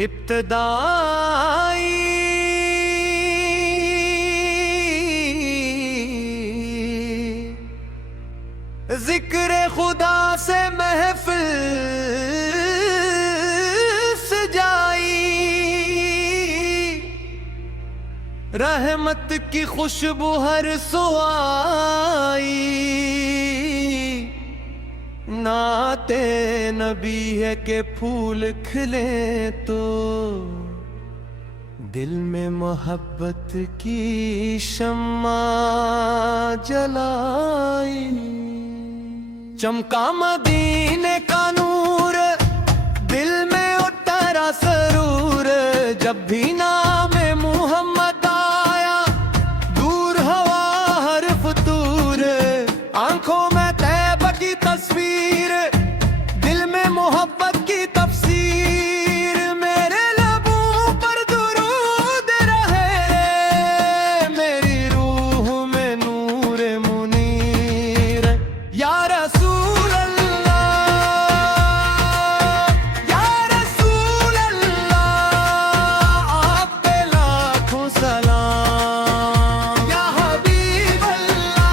इब्तदाई जिक्र खुदा से महफिल सजाई, रहमत की खुशबू हर सो आई। नाते नबी है के फूल खिले तो दिल में मोहब्बत की शम्मा जलाई। चमका मदीने का नूर, दिल में उतरा सरूर, जब भी नाम मुहम्मद आया दूर हवा हर फतूर। आंखों में तैबा की तस्वीर, दिल में मोहब्बत की तफसीर। मेरे लबों पर दुरूद रहे, मेरी रूह में नूर मुनीर। या रसूल अल्लाह, या रसूल अल्लाह, आप पे लाखों सलाम। या हबीब अल्लाह,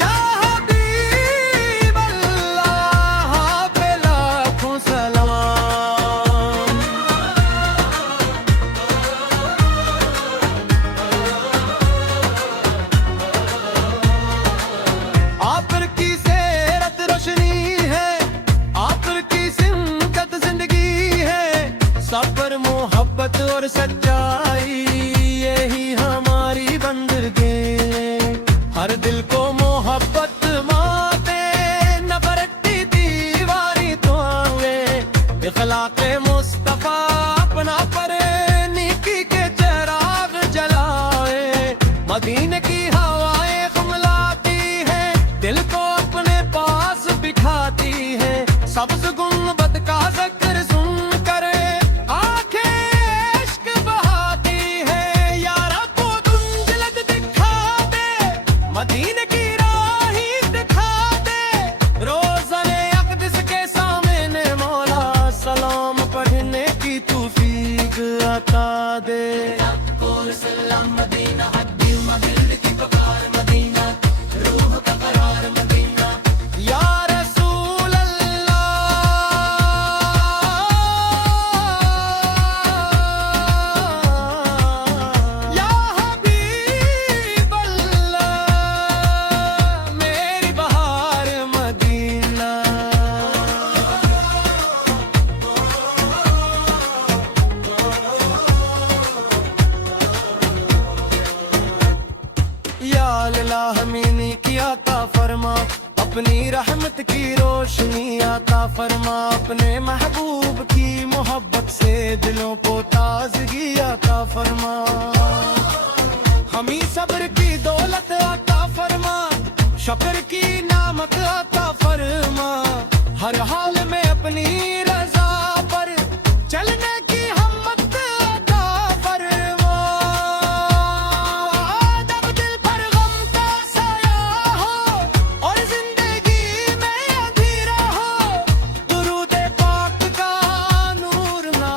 या हबीब अल्लाह, आप पे लाखों सलाम। आप की सेरत रोशनी है, आप की सिमत जिंदगी है। सब पर मोहब्बत और सच्चाई, यही हमारी बंदगी। हर दिल को मोहब्बत माते, नफरत दीवारी तो आवे। इखलाक़े मुस्तफा अपना पर नेकी के चिराग जलाए। मदीने की हवाएं खुमलाती है, दिल को अपने पास बिठाती है। सब्ज़ गुंबद का ज़िक्र सुन कर आंखें इश्क बहाती है। या रब तुझलक दिखा दे, मदीने की राही दिखा दे। रोज़ाने अक़दस के सामने मौला सलाम पढ़ने की तौफ़ीक़ अता दे। सलाम मदीना, हड्डी दिल की पुकार मदीना, रूह का करार मदीना। या रसूल अल्लाह, या हबीब अल्लाह, मेरी बहार मदीना। या अल्लाह हमीनी की आता फरमा, अपनी रहमत की रोशनी आता फरमा। अपने महबूब की मोहब्बत से दिलों को ताजगी आता फरमा। हमी सब्र की दौलत आता फरमा, शुक्र की नामत आता फरमा। हर हाल में अपनी रजा पर चलने की हिम्मत अता फरमा। जब दिल पर गम का साया हो और जिंदगी में अंधेरा हो, दुरूद पाक का नूर ना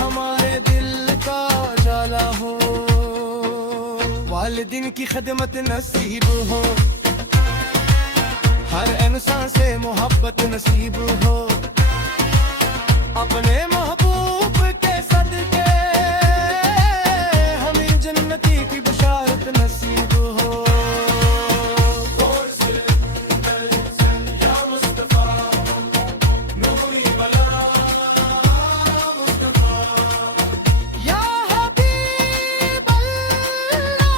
हमारे दिल का उजाला हो। वालिदीन की खिदमत नसीब हो, हर इंसान से मोहब्बत नसीब हो। अपने महबूब के सदके हमें जन्नती की बशारत नसीब हो। या मुस्तफा नूरी बला मुस्तफा, या हबीब अल्लाह,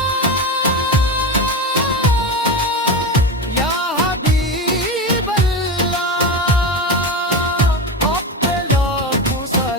या हबीब अल्लाह, आप पे लाखों सलाम।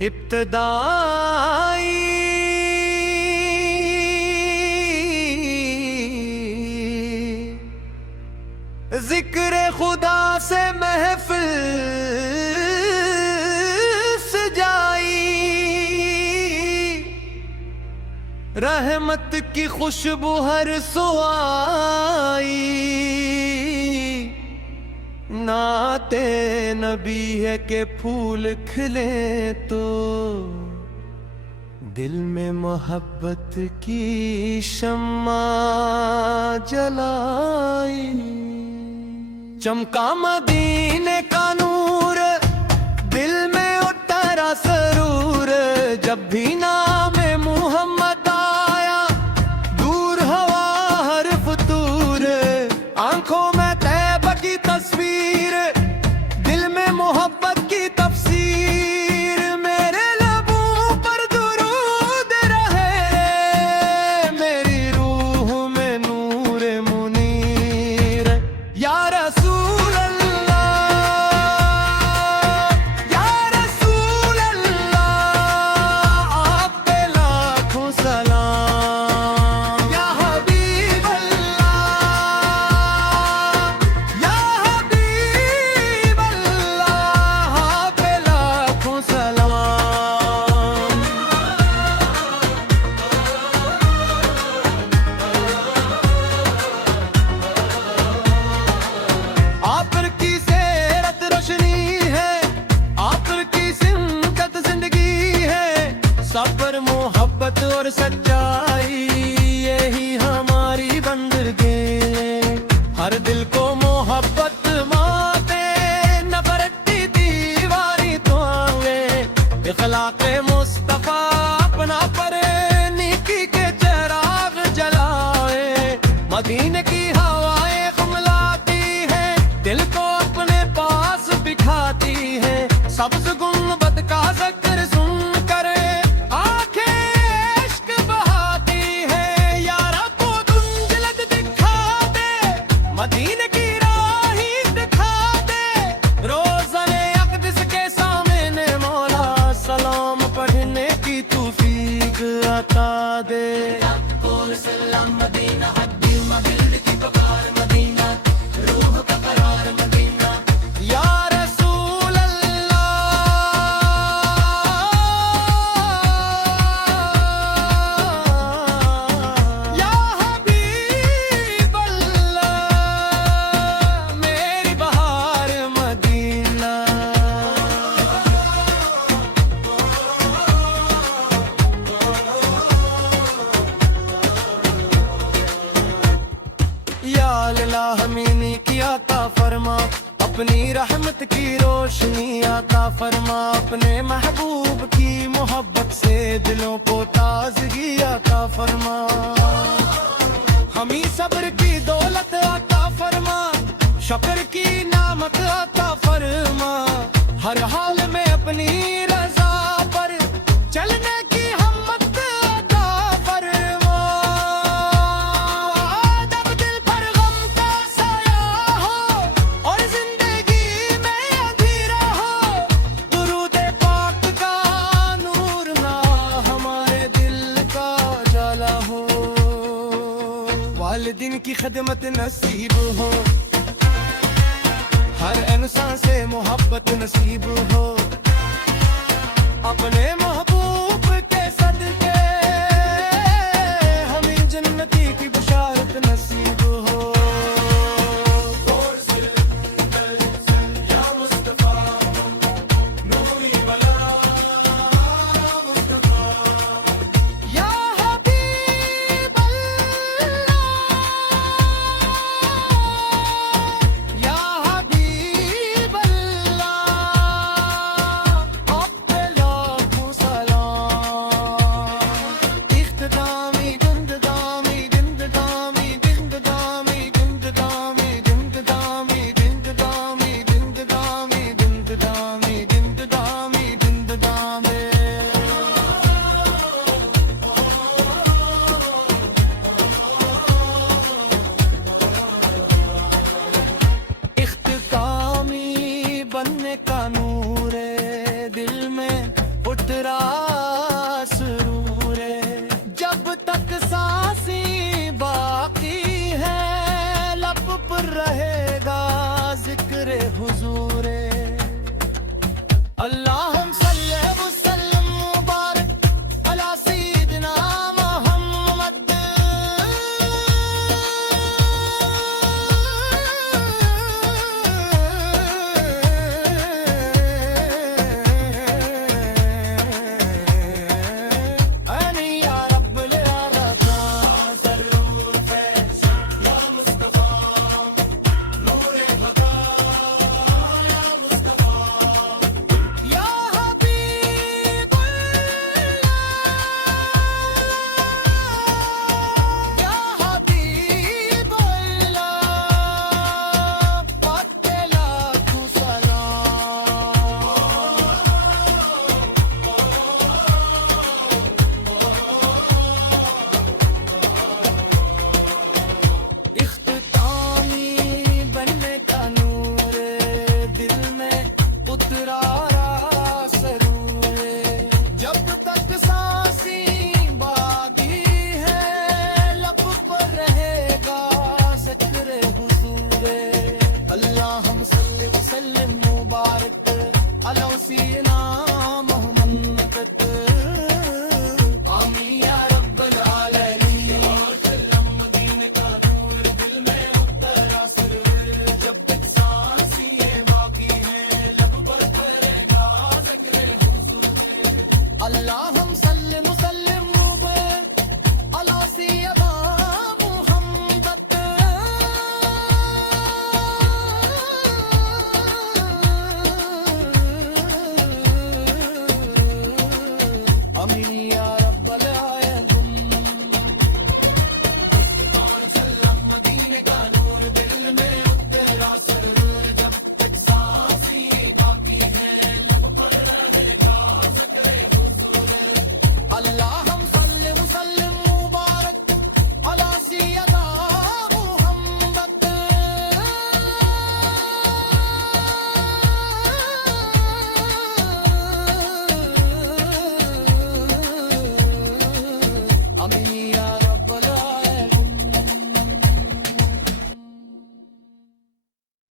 इब्तदाई जिक्र खुदा से महफिल सजाई, रहमत की खुशबू हर सो आई। नाते नबी है के फूल खिले तो दिल में मोहब्बत की शम्मा जलाई। चमका मदीने का नूर, दिल में उतरा सरूर, जब भी नाम मुहम्मद आया दूर हवा हर फतूर। आंखों में तैयबा की तस्वीर, दिल में मोहब्बत की तफसीर। मेरे लबों पर दुरूद रहे, मेरी रूह में नूर मुनीर। या रसूल अल्लाह, या रसूल अल्लाह, आप पे लाखों सलाम। या हबीब अल्लाह, या हबीब अल्लाह, आप पे लाखों सलाम। आप की सेरत रोशनी है, आप की सिमत जिंदगी है। सब्र मोहब्बत और सच्चाई, यही हमारी बंदगी। हर दिल को मोहब्बत माते, नफरत की दीवारी तो आवे। इखलाक़े मुस्तफा अपना पर नेकी के चिराग जलाए। मदीने की हवाएं खुमलाती है, दिल को अपने पास बिठाती है। सब्ज़ गुंबद का ज़िक्र सुनकर आंखें इश्क बहाती है। या रब दुंजलत दिखा दे, मदीने की राही दिखा दे। रोज़ाने अक़दस के सामने मौला सलाम पढ़ने की तौफ़ीक अता दे। सलाम मदीना, हद्दी मगिल की पुकार मदीना, रूह का करार मदीना। या रसूल अल्लाह, या हबीब अल्लाह, मेरी बहार मदीना। या अल्लाह हमीनी की आता फरमा, अपनी रहमत की रोशनी आता फरमा। अपने महबूब की मोहब्बत से दिलों को ताजगी आता फरमा। हमी सब्र की दौलत आता फरमा, शुक्र की नामत आता फरमा। हर हाल में अपनी रजा पर चलने की हिम्मत अता फरमा। जब दिल पर गम का साया हो और जिंदगी में अंधेरा हो, दुरूद पाक का नूर ना हमारे दिल का जाला हो। वालिदीन की खिदमत नसीब हो, हर इंसान से मोहब्बत नसीब हो। अपने महबूब के सदके हमें जन्नती की बशारत नसीब हो। या हबीब अल्लाह, या हबीब अल्लाह, आप पे लाखों सलाम। इख्तितामी गुंदगामी गुंदगामी गुंदगामी गुंदगामी गुंदगामी गुंदगामी गुंदगामी गुंदगामी गुंदगामी गुंदगामी। इख्तितामी बनने का नूर दिल में उठ हुजूरे अल्लाहुम सल्ले व सल्लम मुबारक अला सय्यिदिना मुहम्मद अनि या रब्बुल आलमीन जरूर फैज़ या मुस्तफा नूरे बका या मुस्तफा या हबीब या हबीब अल्लाह पाके लाखों इख्तितामी बनने का नूर दिल में उतरा सरूर जब तक सांसी बागी है लब पर रहेगा जिक्र हुजूर अल्लाहुम सल्ली व सल्लिम मुबारक अला सय्यिदिना